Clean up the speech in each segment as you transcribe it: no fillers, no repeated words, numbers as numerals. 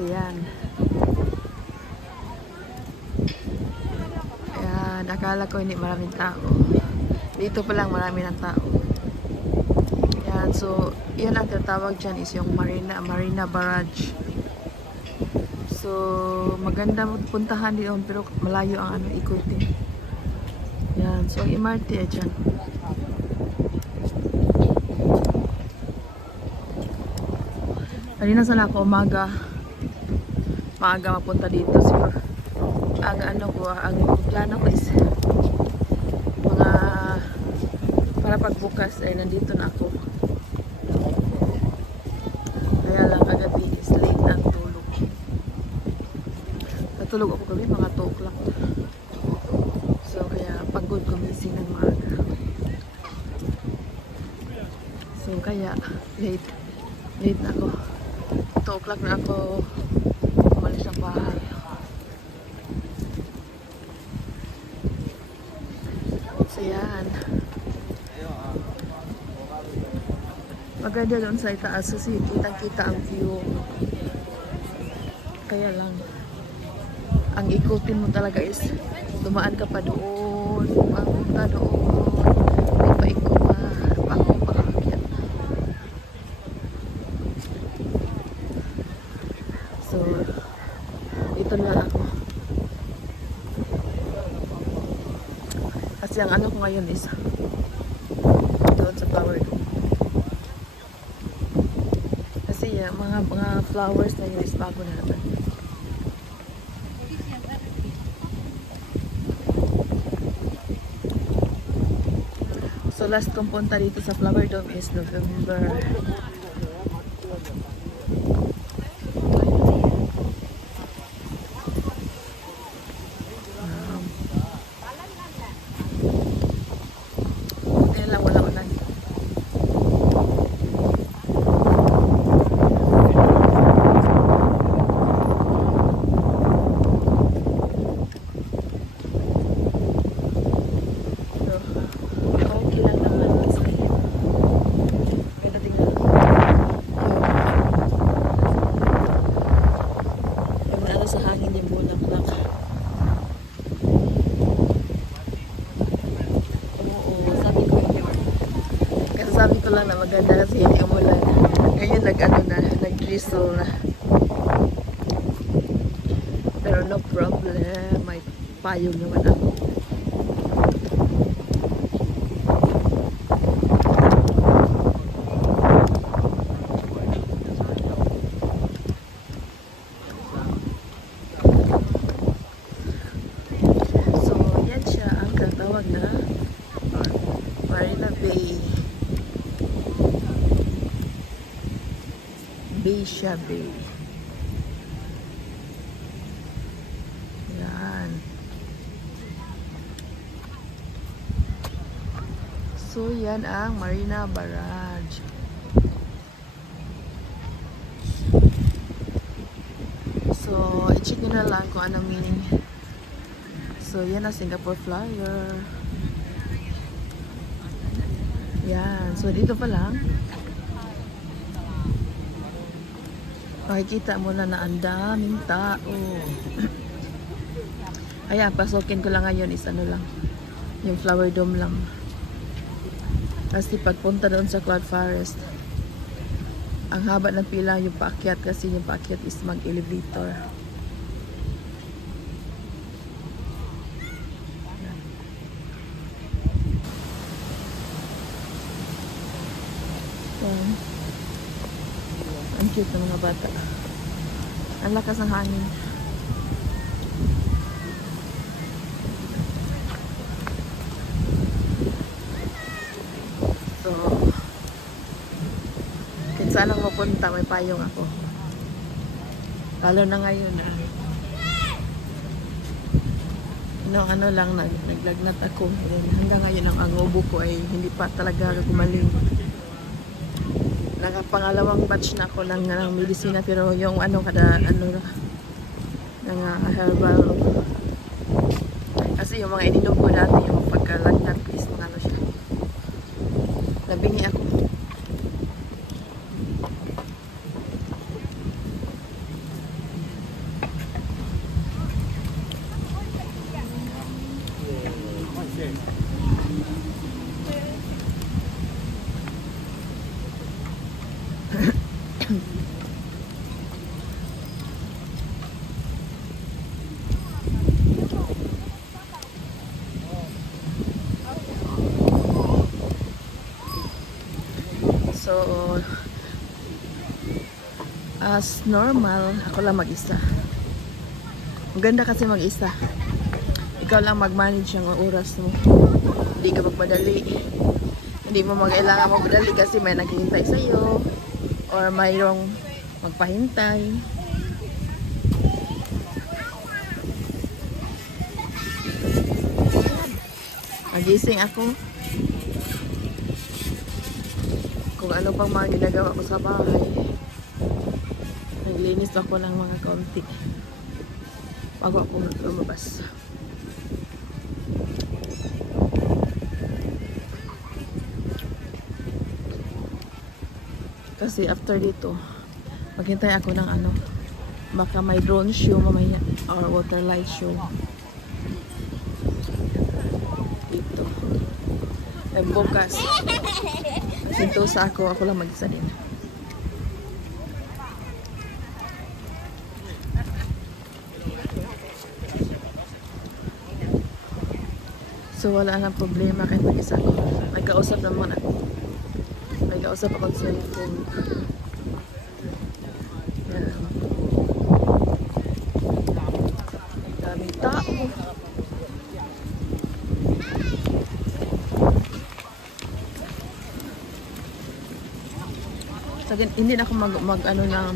So yan. Ayan, akala ko hindi maraming tao. Dito pa lang marami ng tao. Ayan, so yun ang tinatawag dyan is yung Marina Barrage. So maganda puntahan dito pero malayo ang ikutin. Ayan, so ang MRT ay dyan. Kanina sana ako maaga mapunta dito siguro. Ang plano ko is mga para pagbukas ay nandito na ako. Kaya lang kagabi is late ang tulog. Natulog ako gabi mga 2 o'clock. So kaya pagod gumising ng maaga. So kaya late na ako. 2 o'clock na ako umalis ng bahay. So yan. Maganda doon sa itaas kasi kitang-kita ang view. Kaya lang ang ikutin mo talaga is dumaan ka pa doon, papunta doon, may paikot pa ako pakakit. So dito na ako kasi ang ko ngayon is doon sa flower dome. Kasi mga flowers na yun is bago na naman. So last kong punta dito sa Flower Dome is November. Buti lang wala ulan. Sabi ko lang na maganda kasi hindi umulan. Ngayon nag-drizzle na. Pero no problem, may payong naman ako. So yan siya ang tatawag na Marina Bay. Baysia Bay. Yan. So yan ang Marina Barrage. So i-check nyo na lang kung anong meaning. So yan ang Singapore Flyer. Yan. So dito pa lang makikita mo na ang daming tao. Ayan, pasukin ko lang ngayon is lang, yung Flower Dome lang. Kasi pagpunta doon sa Cloud Forest, ang haba ng pila yung paakyat kasi yung paakyat is mag-elevator. Ang cute ng mga bata. Ang lakas ng hangin. So, kahit saan ako mapunta, may payong ako. Lalo na ngayon ano lang, naglagnat ako. Hanggang ngayon ang ubo ko ay hindi pa talaga gumaling. Pangalawang batch na ako ng medisina pero yung herbal kasi yung mga ininom ko dati yung pagkalagnat is siya nabingi ako. So, as normal, ako lang mag-isa. Maganda kasi mag-isa. Ikaw lang mag-manage ng oras mo. Hindi ka magpadali. Hindi mo magkailangan magpadali kasi may naghihintay sa'yo. Or mayroong magpahintay. Nagising ako. Kung ano pang mga ginagawa ko sa bahay. Naglinis ako ng mga kaunti bago ako lumabas. Kasi after dito, maghintay ako ng ano, baka may drone show mamaya or water light show. Dito. Ay bukas. Sintosa ako lang mag-isa din. So wala nang problema kahit mag-isa ako. May kausap naman ako. May kausap akong cellphone. Yan. Daming tao. Hindi na ako mag ano na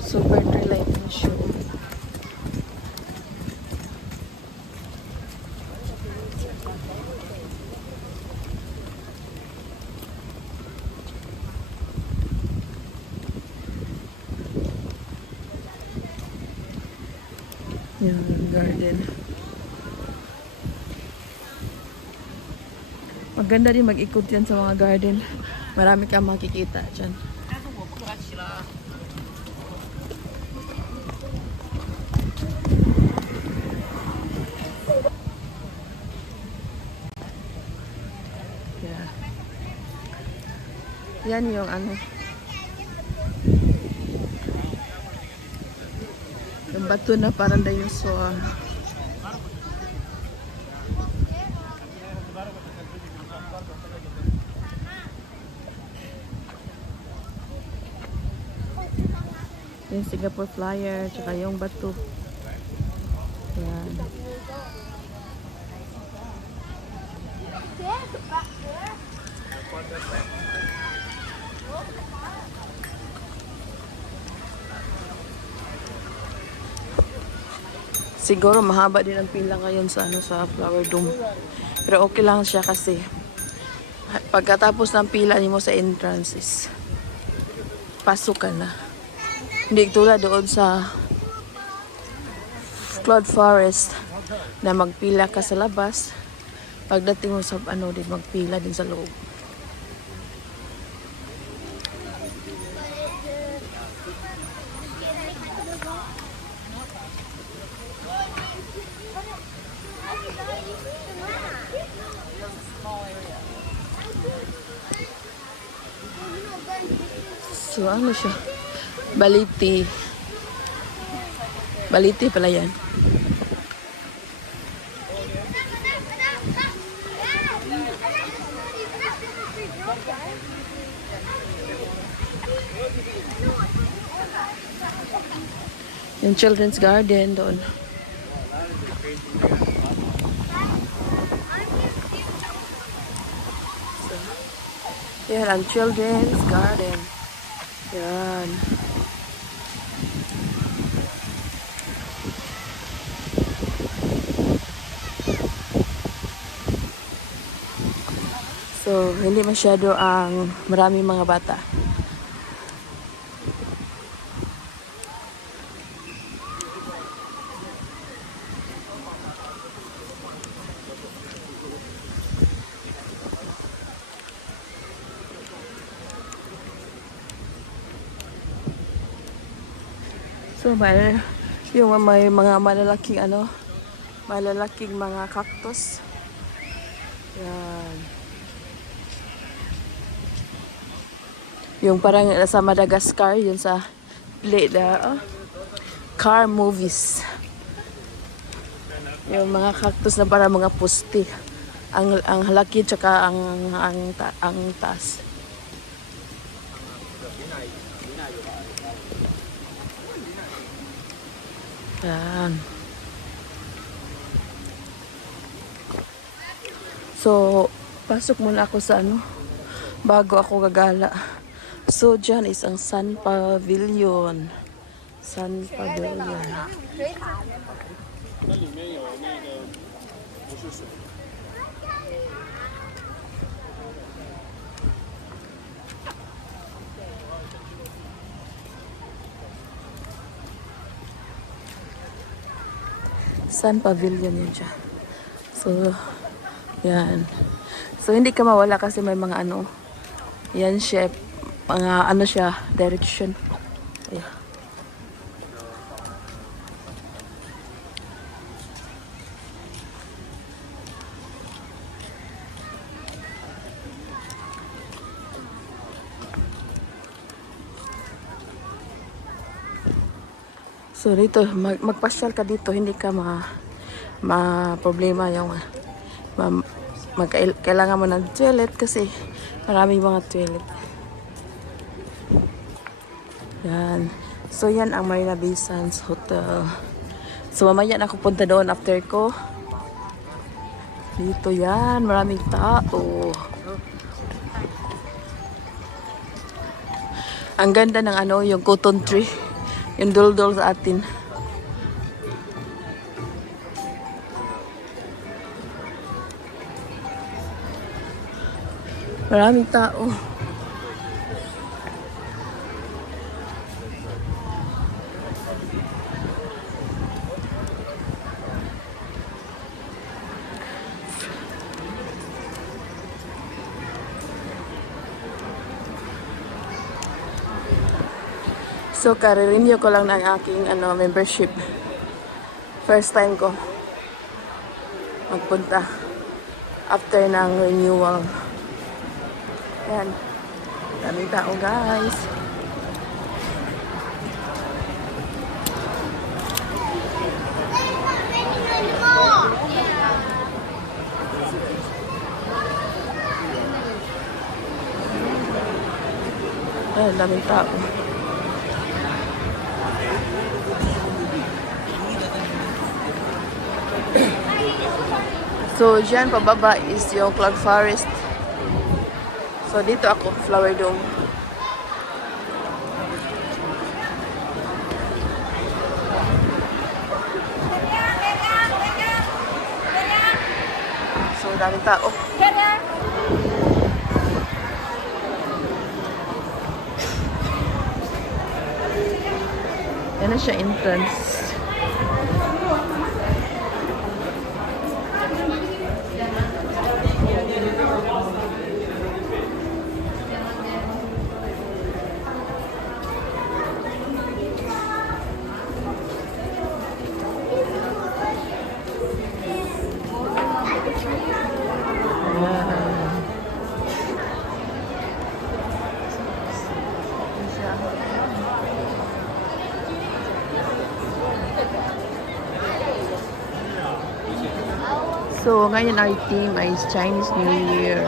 super light na show. Yan, garden. Maganda rin mag-ikot yan sa mga garden. Marami kang makikita dyan. Yeah. Yan yung ano. Yung bato na parang dinosaur. Yung Singapore Flyer, tsaka yung bato. Yan. Siguro mahaba din ang pila ngayon sa ano sa Flower Dome. Pero okay lang siya kasi pagkatapos ng pila nimo sa entrances, pasok ka na. Hindi tulad doon sa Cloud Forest na magpila ka sa labas. Pagdating mo sa ano din magpila din sa loob. So ano siya? Baliti. Baliti pala yan. Yung children's garden doon. Yan ang children's garden. Yan. So, hindi masyado ang maraming mga bata. So, may mga malalaking malalaking mga cactus. Yan. Yung parang sa Madagascar, yun sa car movies. Yung mga cactus na para mga pusti. Ang halaki tsaka ang taas. Yan. So, pasok muna ako sa bago ako gagala. So, dyan is ang Sun Pavilion. Sun Pavilion. 那里面有那个不是水。Sun Pavilion yun siya. So, yan. So, hindi ka mawala kasi may mga yan siya, mga siya, direction. Ayan. So dito, magpasyal ka dito, hindi ka problema yung kailangan mo ng toilet kasi maraming mga toilet. Yan. So yan ang Marina Bay Sands Hotel. So mamaya na ako punta doon after ko. Dito yan, maraming tao. Ang ganda ng yung cotton tree. Yung dul-dul sa atin. Maraming tao. So, kare-renew ko lang ng aking membership. First time ko magpunta after ng renewal. Yan. Daming tao, guys. Ayan, daming tao. So, dyan pababa is yung Cloud Forest. So, dito ako, Flower Dome. So, daming tao. Yan na siya entrance. So, ngayon our theme is Chinese New Year.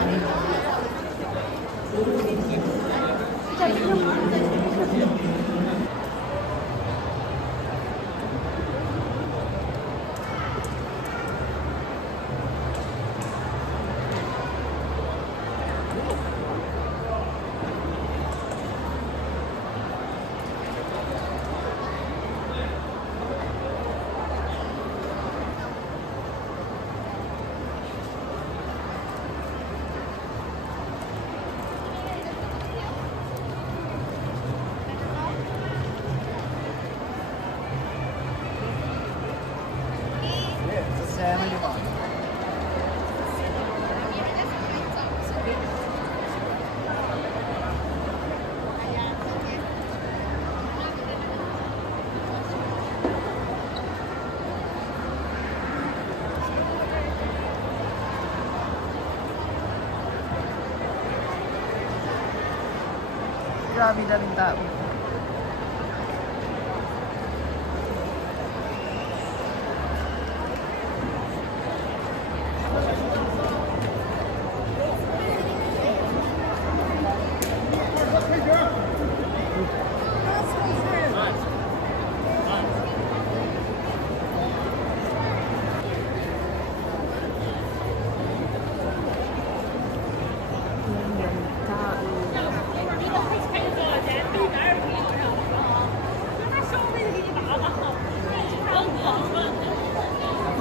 Grabe daming tao.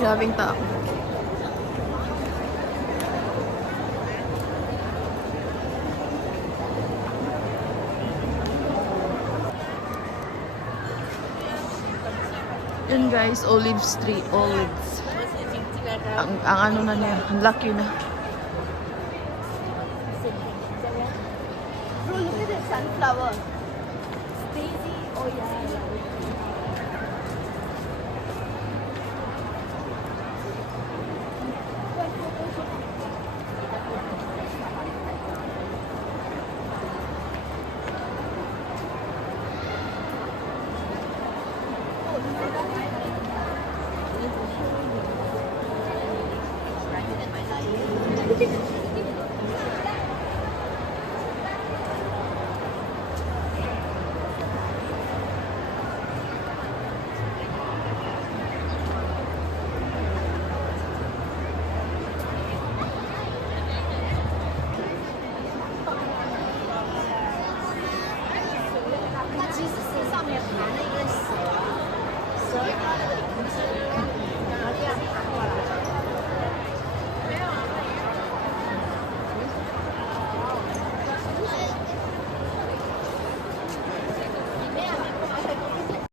Grabing tao. Yun guys, olives tree, olives. Ang ano na niya, ang laki na. Bro, look at the sunflower. Daisy. Oh yeah.